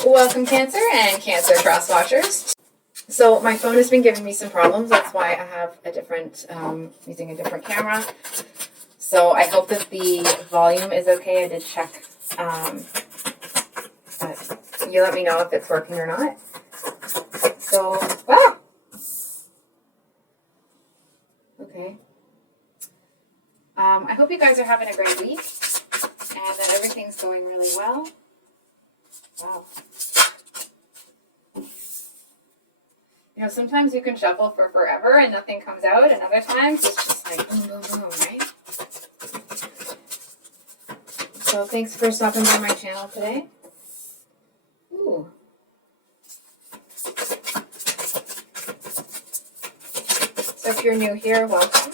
Welcome Cancer and Cancer cross watchers. So my phone has been giving me some problems. That's why I have a different, using a different camera. So I hope that the volume is okay. I did check, but you let me know if it's working or not. So, okay. I hope you guys are having a great week and that everything's going really well. Wow. You know, sometimes you can shuffle for forever and nothing comes out, and other times it's just like boom, boom, boom, right? So thanks for stopping by my channel today. Ooh. So if you're new here, welcome.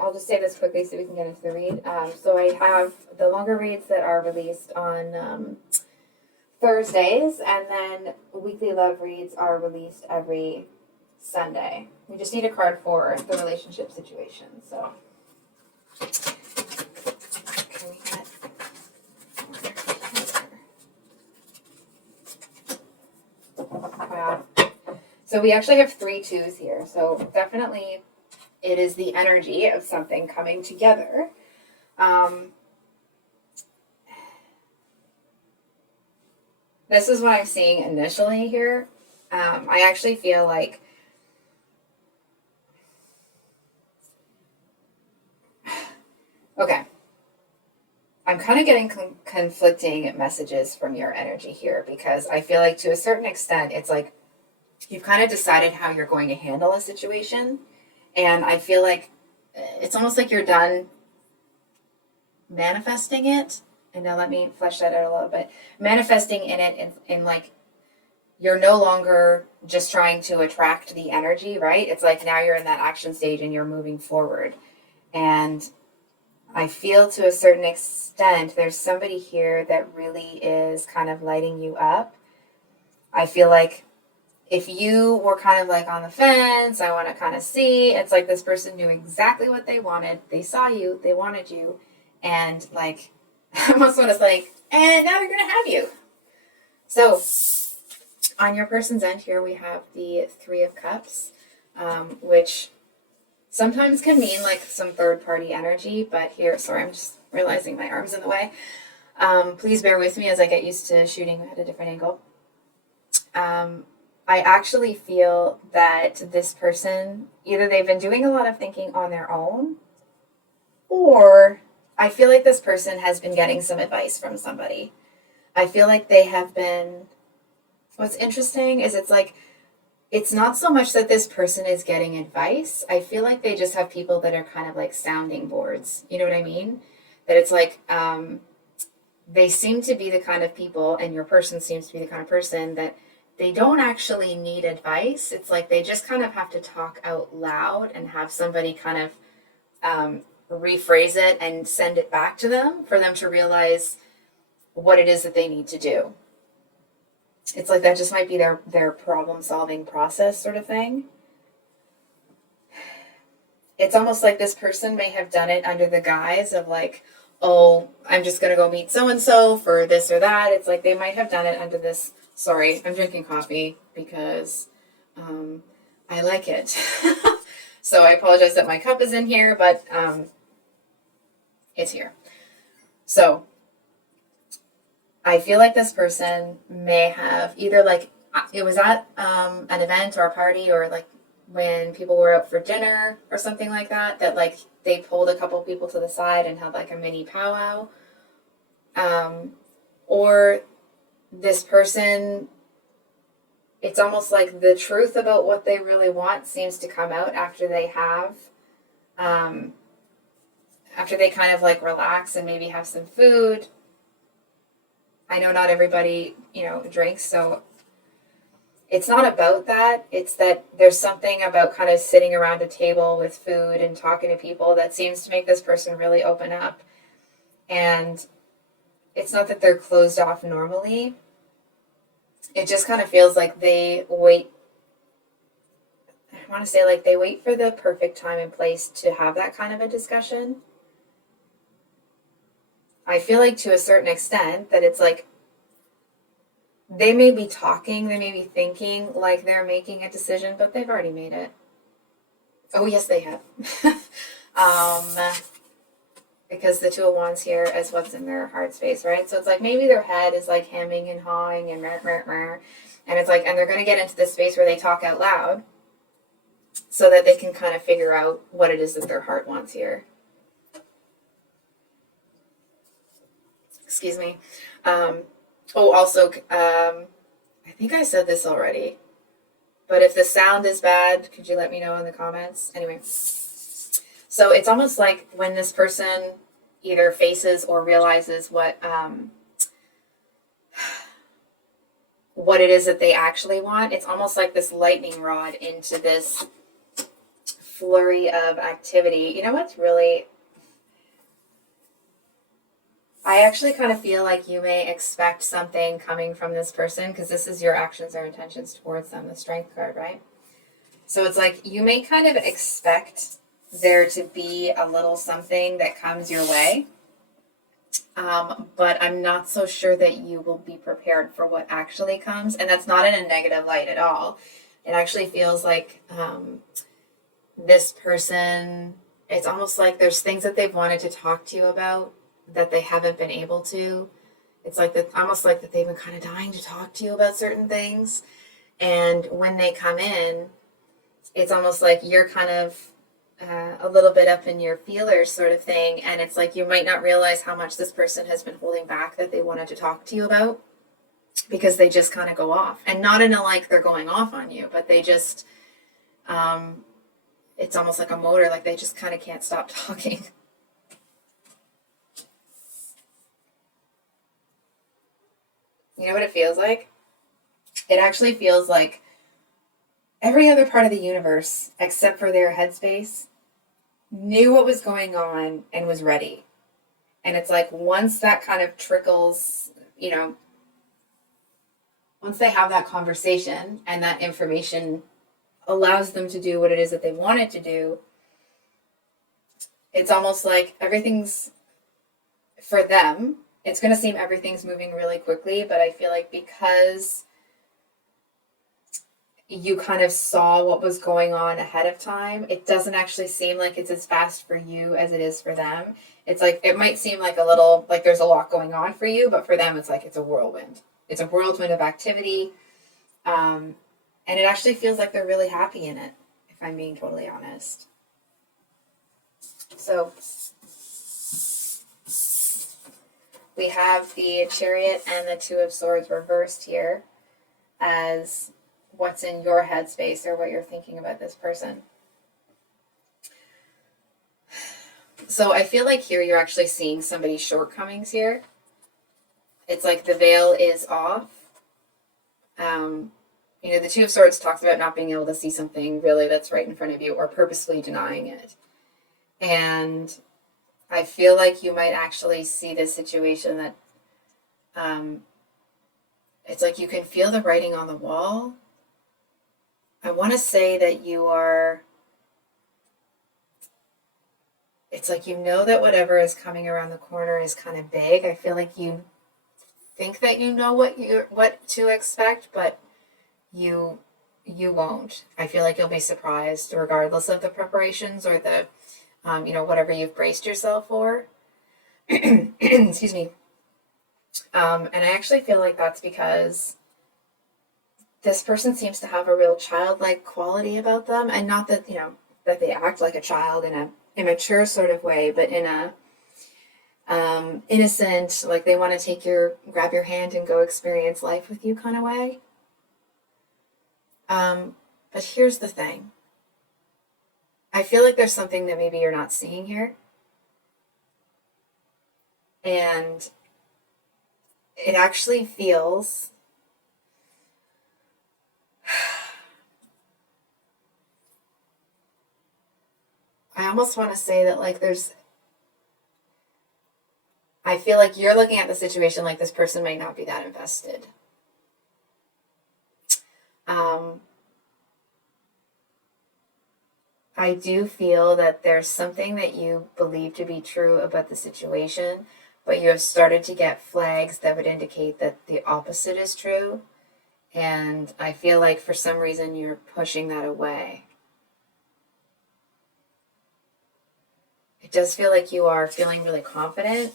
I'll just say this quickly so we can get into the read. So I have the longer reads that are released on Thursdays, and then weekly love reads are released every Sunday. We just need a card for the relationship situation. So can we get wow. So we actually have 3 2s here. So definitely it is the energy of something coming together. This is what I'm seeing initially here. I actually feel like okay. I'm kind of getting conflicting messages from your energy here because I feel like to a certain extent, it's like you've kind of decided how you're going to handle a situation. And I feel like it's almost like you're done manifesting it. And now let me flesh that out a little bit. Manifesting in it in like you're no longer just trying to attract the energy, right? It's like now you're in that action stage and you're moving forward. And I feel to a certain extent there's somebody here that really is kind of lighting you up. I feel like if you were kind of like on the fence, I want to kind of see, it's like this person knew exactly what they wanted. They saw you, they wanted you, and like almost what it's like, and now they're going to have you. So on your person's end here, we have the 3 of Cups, which sometimes can mean like some third-party energy, but here, sorry, I'm just realizing my arm's in the way. Please bear with me as I get used to shooting at a different angle. I actually feel that this person, either they've been doing a lot of thinking on their own, or I feel like this person has been getting some advice from somebody. I feel like they have been, what's interesting is it's like, it's not so much that this person is getting advice. I feel like they just have people that are kind of like sounding boards. You know what I mean? That it's like, they seem to be the kind of people, and your person seems to be the kind of person that they don't actually need advice. It's like they just kind of have to talk out loud and have somebody kind of rephrase it and send it back to them for them to realize what it is that they need to do. It's like that just might be their problem-solving process sort of thing. It's almost like this person may have done it under the guise of like, oh, I'm just going to go meet so-and-so for this or that. It's like they might have done it under this. Sorry, I'm drinking coffee because I like it. So I apologize that my cup is in here, but it's here. So I feel like this person may have either like it was at an event or a party or like when people were out for dinner or something like that, that like they pulled a couple people to the side and had like a mini powwow. Or this person, it's almost like the truth about what they really want seems to come out after they have, after they kind of like relax and maybe have some food. I know not everybody, drinks, so it's not about that. It's that there's something about kind of sitting around a table with food and talking to people that seems to make this person really open up. And it's not that they're closed off normally. It just kind of feels like they wait. I want to say like they wait for the perfect time and place to have that kind of a discussion. I feel like to a certain extent that it's like They may be talking, they may be thinking like they're making a decision, but they've already made it. Oh, yes, they have. um, because the Two of Wands here is what's in their heart space, right? So it's like maybe their head is like hemming and hawing and and it's like, and they're going to get into this space where they talk out loud so that they can kind of figure out what it is that their heart wants here. Excuse me. Also, I think I said this already, but if the sound is bad, could you let me know in the comments? Anyway, so it's almost like when this person either faces or realizes what it is that they actually want, it's almost like this lightning rod into this flurry of activity. You know what's really... I actually kind of feel like you may expect something coming from this person because this is your actions or intentions towards them, the Strength card, right? So it's like you may kind of expect there to be a little something that comes your way, but I'm not so sure that you will be prepared for what actually comes, and that's not in a negative light at all. It actually feels like this person, it's almost like there's things that they've wanted to talk to you about that they haven't been able to. It's like that, almost like that they've been kind of dying to talk to you about certain things, and when they come in, it's almost like you're kind of a little bit up in your feelers sort of thing, and it's like you might not realize how much this person has been holding back that they wanted to talk to you about because they just kind of go off, and not in a like they're going off on you, but they just it's almost like a motor, like they just kind of can't stop talking. You know what it feels like? It actually feels like every other part of the universe, except for their headspace, knew what was going on and was ready. And it's like once that kind of trickles, once they have that conversation and that information allows them to do what it is that they wanted to do, it's almost like everything's, for them, it's going to seem everything's moving really quickly, but I feel like because you kind of saw what was going on ahead of time, it doesn't actually seem like it's as fast for you as it is for them. It's like, it might seem like a little, like there's a lot going on for you, but for them, it's like, it's a whirlwind. It's a whirlwind of activity. And it actually feels like they're really happy in it, if I'm being totally honest. So we have the Chariot and the Two of Swords reversed here as what's in your headspace or what you're thinking about this person. So I feel like here you're actually seeing somebody's shortcomings here. It's like the veil is off. The Two of Swords talks about not being able to see something really that's right in front of you or purposefully denying it. And I feel like you might actually see this situation that it's like you can feel the writing on the wall. I want to say that you are, it's like you know that whatever is coming around the corner is kind of big. I feel like you think that you know what to expect, but you won't. I feel like you'll be surprised regardless of the preparations or the whatever you've braced yourself for. Excuse me. And I actually feel like that's because this person seems to have a real childlike quality about them, and not that, that they act like a child in a immature sort of way, but in a innocent, like they want to grab your hand and go experience life with you kind of way. But here's the thing. I feel like there's something that maybe you're not seeing here. And it actually feels I almost want to say that like I feel like you're looking at the situation like this person might not be that invested. I do feel that there's something that you believe to be true about the situation, but you have started to get flags that would indicate that the opposite is true. And I feel like for some reason you're pushing that away. It does feel like you are feeling really confident.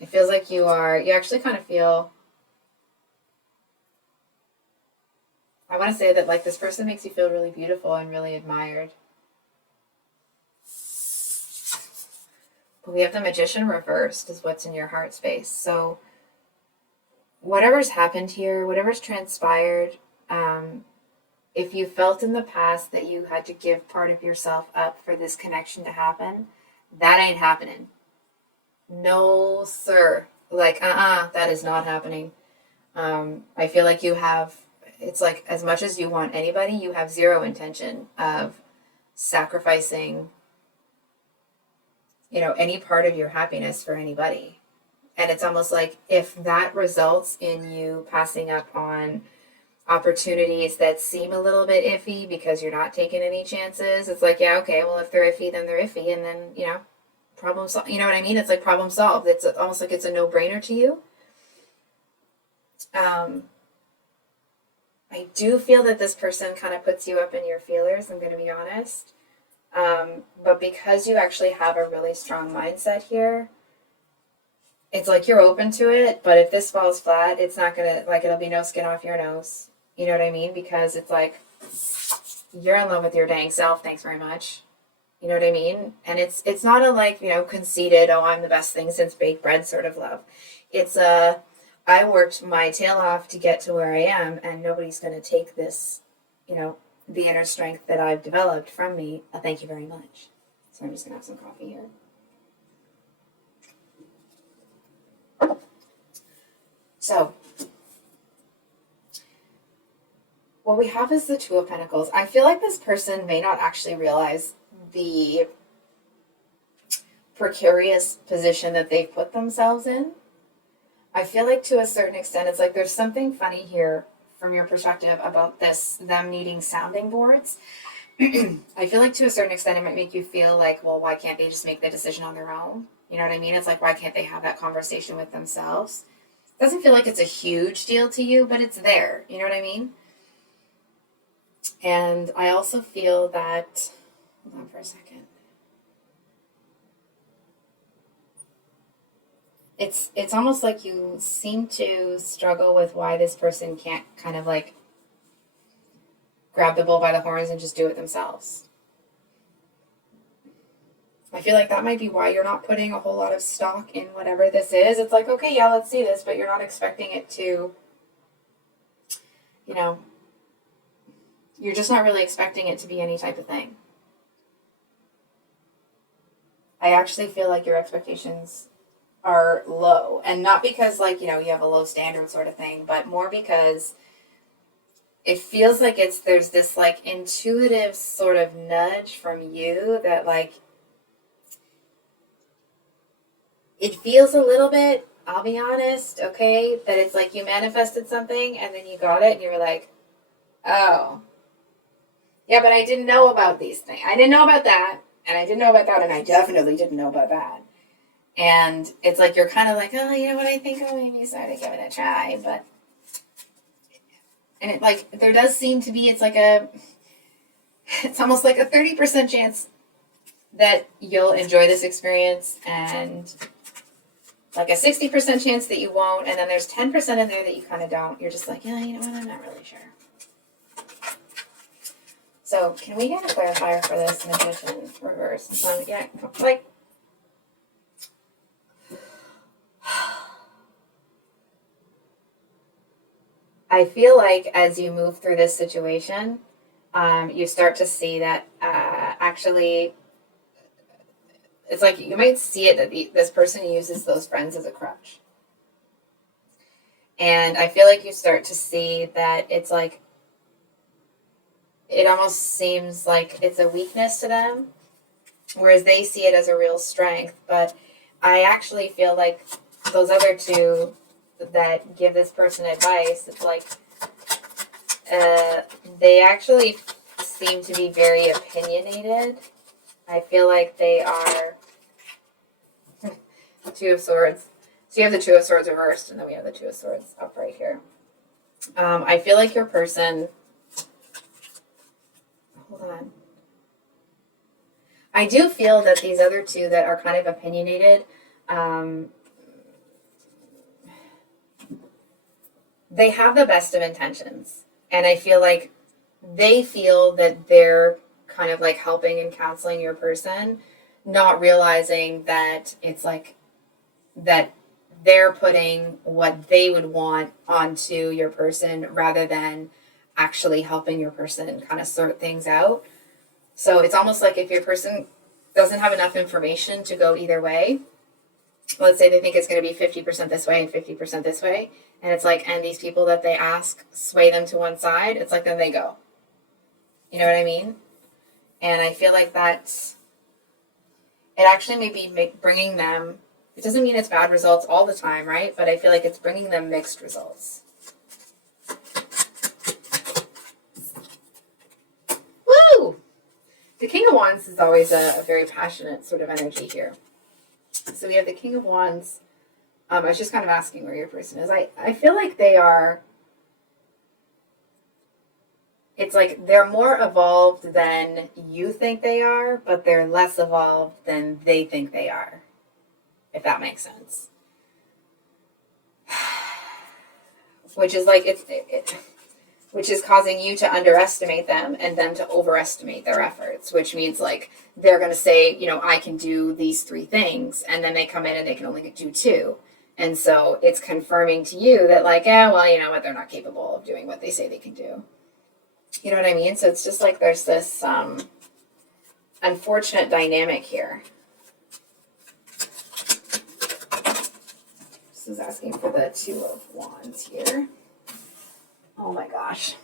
It feels like you actually kind of feel, I want to say that like this person makes you feel really beautiful and really admired. But we have the Magician reversed is what's in your heart space. So whatever's happened here, whatever's transpired, if you felt in the past that you had to give part of yourself up for this connection to happen, that ain't happening. No, sir. Like, that is not happening. I feel like you have, it's like as much as you want anybody, you have zero intention of sacrificing, any part of your happiness for anybody. And it's almost like if that results in you passing up on opportunities that seem a little bit iffy because you're not taking any chances, it's like, yeah, okay, well, if they're iffy, then they're iffy. And then, problem solved. You know what I mean? It's like problem solved. It's almost like it's a no-brainer to you. I do feel that this person kind of puts you up in your feelers, I'm going to be honest. But because you actually have a really strong mindset here, it's like you're open to it, but if this falls flat, it's not going to, like, it'll be no skin off your nose. You know what I mean? Because it's like, you're in love with your dang self, thanks very much. You know what I mean? And it's not a like, conceited, oh, I'm the best thing since baked bread sort of love. It's I worked my tail off to get to where I am, and nobody's going to take this, the inner strength that I've developed from me. Thank you very much. So I'm just going to have some coffee here. So, what we have is the Two of Pentacles. I feel like this person may not actually realize the precarious position that they've put themselves in. I feel like to a certain extent, it's like there's something funny here from your perspective about them needing sounding boards. I feel like to a certain extent, it might make you feel like, well, why can't they just make the decision on their own? You know what I mean? It's like, why can't they have that conversation with themselves? It doesn't feel like it's a huge deal to you, but it's there. You know what I mean? And I also feel that, hold on for a second. It's almost like you seem to struggle with why this person can't kind of like grab the bull by the horns and just do it themselves. I feel like that might be why you're not putting a whole lot of stock in whatever this is. It's like, okay, yeah, let's see this, but you're not expecting it to, you're just not really expecting it to be any type of thing. I actually feel like your expectations are low, and not because like, you have a low standard sort of thing, but more because it feels like there's this like intuitive sort of nudge from you that like, it feels a little bit, I'll be honest, okay, that it's like you manifested something and then you got it and you were like, oh, yeah, but I didn't know about these things. I didn't know about that, and I didn't know about that, and I definitely didn't know about that. And it's like you're kind of like, oh, you know what, I think I'll maybe start to give it a try. But, and it like, there does seem to be, it's almost like a 30% chance that you'll enjoy this experience, and like a 60% chance that you won't, and then there's 10% in there that you kind of don't. You're just like, yeah, you know what, I'm not really sure. So can we get a clarifier for this Magician reverse? Yeah, like, I feel like as you move through this situation, you start to see that actually, it's like you might see it that this person uses those friends as a crutch. And I feel like you start to see that it's like, it almost seems like it's a weakness to them, whereas they see it as a real strength. But I actually feel like those other two that give this person advice, it's like they actually seem to be very opinionated I feel like they are Two of Swords. So you have the Two of Swords reversed, and then we have the Two of Swords upright here. I feel like your person, hold on. I do feel that these other two that are kind of opinionated, they have the best of intentions. And I feel like they feel that they're kind of like helping and counseling your person, not realizing that it's like that they're putting what they would want onto your person rather than actually helping your person kind of sort things out. So it's almost like if your person doesn't have enough information to go either way, let's say they think it's going to be 50% this way and 50% this way, and it's like, and these people that they ask sway them to one side, it's like, then they go. You know what I mean? And I feel like that's, it actually may be bringing them, it doesn't mean it's bad results all the time, right? But I feel like it's bringing them mixed results. Woo! The King of Wands is always a very passionate sort of energy here. So we have the King of Wands. I was just kind of asking where your person is. I feel like they are, it's like they're more evolved than you think they are, but they're less evolved than they think they are, if that makes sense. Which is like, which is causing you to underestimate them and them to overestimate their efforts, which means like they're going to say, you know, I can do these 3 things, and then they come in and they can only do 2. And so it's confirming to you that like, well, you know what, they're not capable of doing what they say they can do. You know what I mean? So it's just like there's this unfortunate dynamic here. This is asking for the Two of Wands here. Oh my gosh.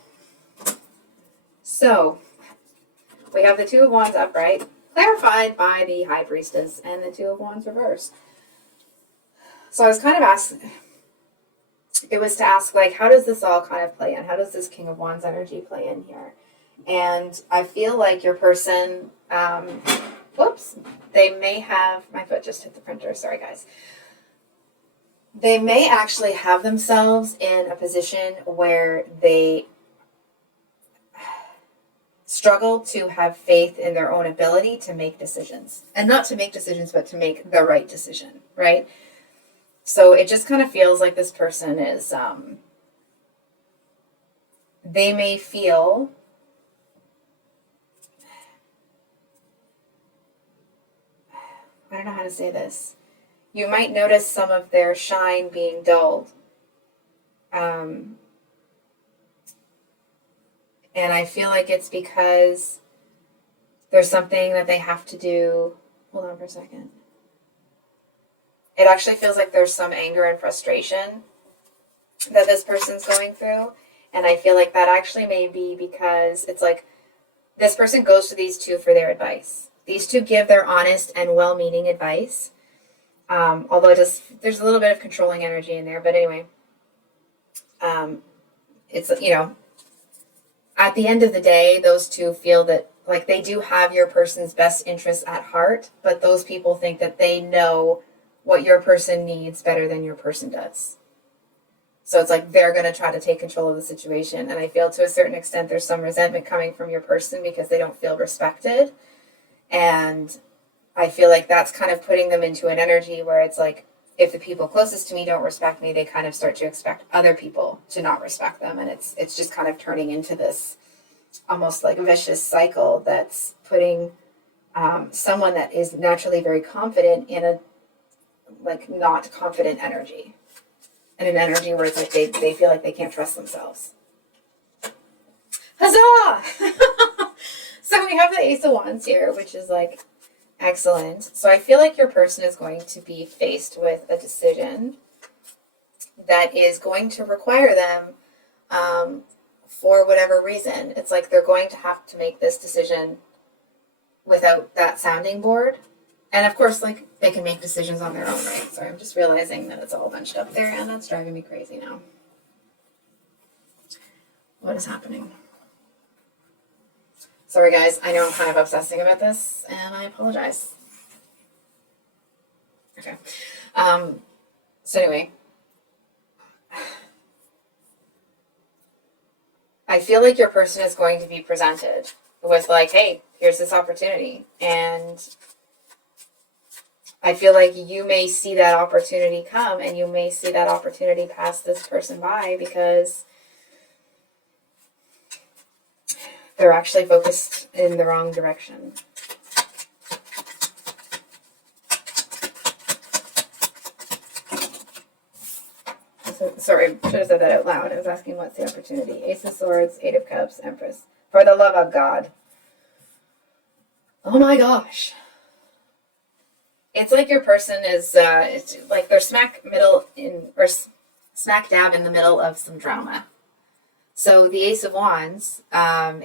So we have the Two of Wands upright, clarified by the High Priestess, and the Two of Wands reversed. So I was kind of asking, it was to ask, like, how does this all kind of play in? How does this King of Wands energy play in here? And I feel like your person, whoops, they may have, my foot just hit the printer, sorry guys. They may actually have themselves in a position where they struggle to have faith in their own ability to make decisions. And not to make decisions, but to make the right decision, right? So it just kind of feels like this person is, they may feel, I don't know how to say this. You might notice some of their shine being dulled. And I feel like it's because there's something that they have to do. Hold on for a second. It actually feels like there's some anger and frustration that this person's going through. And I feel like that actually may be because it's like this person goes to these two for their advice. These two give their honest and well-meaning advice. Although there's a little bit of controlling energy in there. But anyway, it's, you know, at the end of the day, those two feel that like they do have your person's best interests at heart. But those people think that they know what your person needs better than your person does. So it's like they're going to try to take control of the situation. And I feel to a certain extent there's some resentment coming from your person because they don't feel respected. And I feel like that's kind of putting them into an energy where it's like, if the people closest to me don't respect me, they kind of start to expect other people to not respect them. And it's just kind of turning into this almost like vicious cycle that's putting someone that is naturally very confident in a like not confident energy, and an energy where it's like they feel like they can't trust themselves. Huzzah! So we have the Ace of Wands here, which is like excellent. So I feel like your person is going to be faced with a decision that is going to require them for whatever reason. It's like they're going to have to make this decision without that sounding board. And of course, like, they can make decisions on their own, right? Sorry, I'm just realizing that it's all bunched up there, and that's driving me crazy now. What is happening? Sorry, guys. I know I'm kind of obsessing about this, and I apologize. Okay. So anyway, I feel like your person is going to be presented with like, hey, here's this opportunity. And I feel like you may see that opportunity come and you may see that opportunity pass this person by because they're actually focused in the wrong direction. So, sorry, should have said that out loud. I was asking what's the opportunity. Ace of Swords, Eight of Cups, Empress. For the love of God. Oh my gosh. It's like your person is, it's like they're smack dab in the middle of some drama. So the Ace of Wands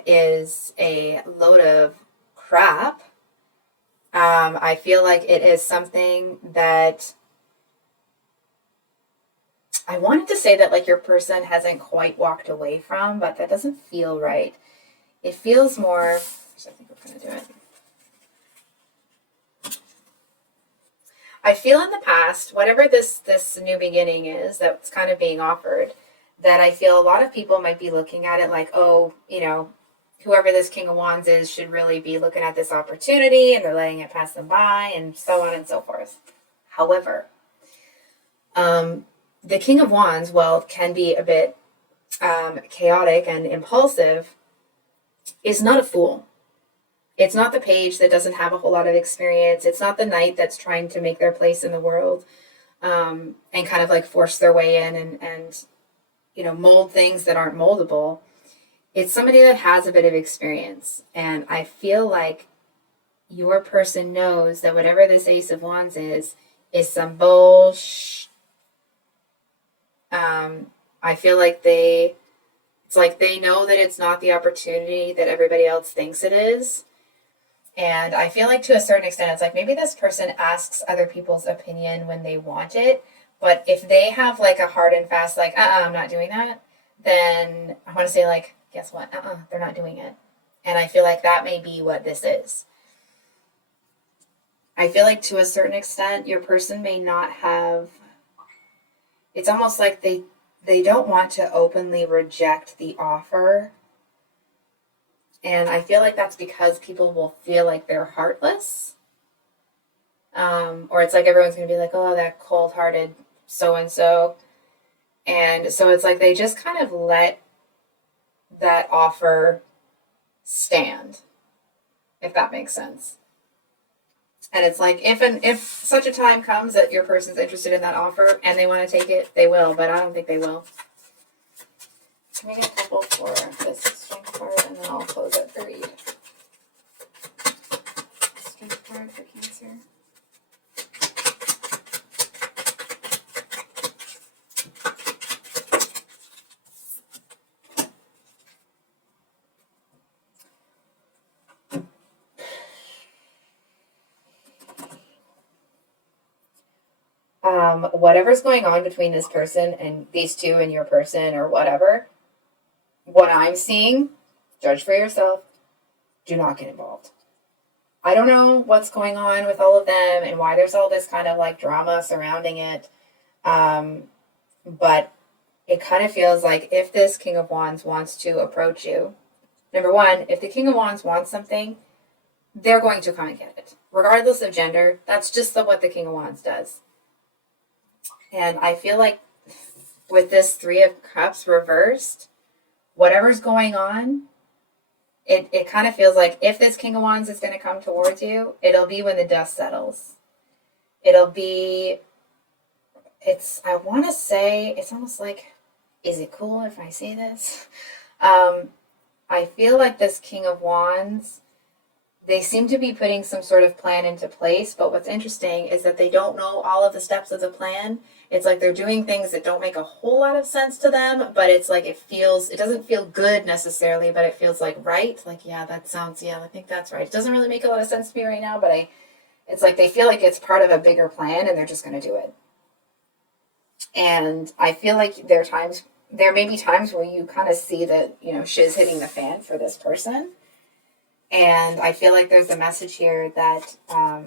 is a load of crap. I feel like it is something that I wanted to say that like your person hasn't quite walked away from, but that doesn't feel right. It feels more, I think we're going to do it. I feel in the past, whatever this new beginning is that's kind of being offered, that I feel a lot of people might be looking at it like, oh, you know, whoever this King of Wands is should really be looking at this opportunity and they're letting it pass them by and so on and so forth. However, the King of Wands, while can be a bit chaotic and impulsive, is not a fool. It's not the page that doesn't have a whole lot of experience. It's not the knight that's trying to make their place in the world and kind of like force their way in and you know, mold things that aren't moldable. It's somebody that has a bit of experience. And I feel like your person knows that whatever this Ace of Wands is some bullshit. I feel like it's like they know that it's not the opportunity that everybody else thinks it is. And I feel like to a certain extent, it's like maybe this person asks other people's opinion when they want it. But if they have like a hard and fast, like, I'm not doing that, then I want to say like, guess what? They're not doing it. And I feel like that may be what this is. I feel like to a certain extent, your person may not have, it's almost like they don't want to openly reject the offer. And I feel like that's because people will feel like they're heartless. Or it's like everyone's going to be like, oh, that cold-hearted so-and-so. And so it's like they just kind of let that offer stand, if that makes sense. And it's like if such a time comes that your person's interested in that offer and they want to take it, they will, but I don't think they will. Can we get a couple for this strength card and then I'll close up the read. Strength card for Cancer. Whatever's going on between this person and these two and your person or whatever, what I'm seeing, judge for yourself, do not get involved. I don't know what's going on with all of them and why there's all this kind of like drama surrounding it. But it kind of feels like if this King of Wands wants to approach you, number one, if the King of Wands wants something, they're going to come and get it. Regardless of gender, that's just what the King of Wands does. And I feel like with this Three of Cups reversed, whatever's going on, it kind of feels like if this King of Wands is going to come towards you, it'll be when the dust settles. It'll be, I want to say, it's almost like, is it cool if I say this? I feel like this King of Wands, they seem to be putting some sort of plan into place, but what's interesting is that they don't know all of the steps of the plan. It's like they're doing things that don't make a whole lot of sense to them, but it's like it doesn't feel good necessarily, but it feels like right. Like, yeah, I think that's right. It doesn't really make a lot of sense to me right now, but it's like they feel like it's part of a bigger plan and they're just going to do it. And I feel like there may be times where you kind of see that, you know, shit's hitting the fan for this person. And I feel like there's a message here that how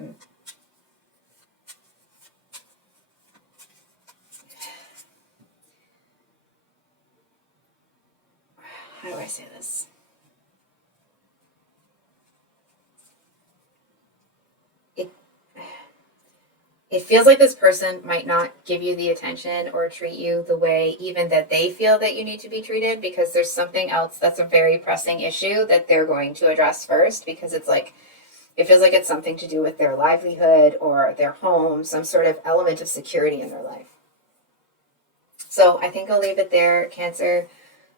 do I say this? It feels like this person might not give you the attention or treat you the way even that they feel that you need to be treated, because there's something else that's a very pressing issue that they're going to address first, because it's like it feels like it's something to do with their livelihood or their home, some sort of element of security in their life. So I think I'll leave it there, Cancer.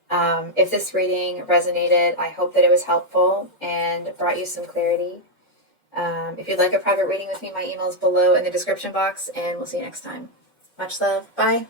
If this reading resonated, I hope that it was helpful and brought you some clarity. If you'd like a private reading with me, my email is below in the description box, and we'll see you next time. Much love. Bye.